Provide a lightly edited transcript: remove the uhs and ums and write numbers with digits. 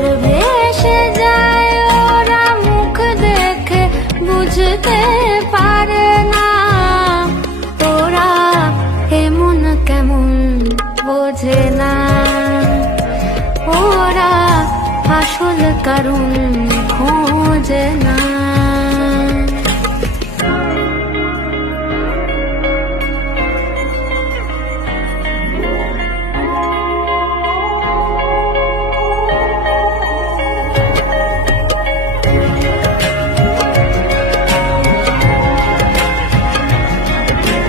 আর ভেসে যায় ওরা মুখ দেখে বুঝতে পারে না। তোরা এমন কেমন বোঝে না, ওরা আসল কারণ খোঁজে না।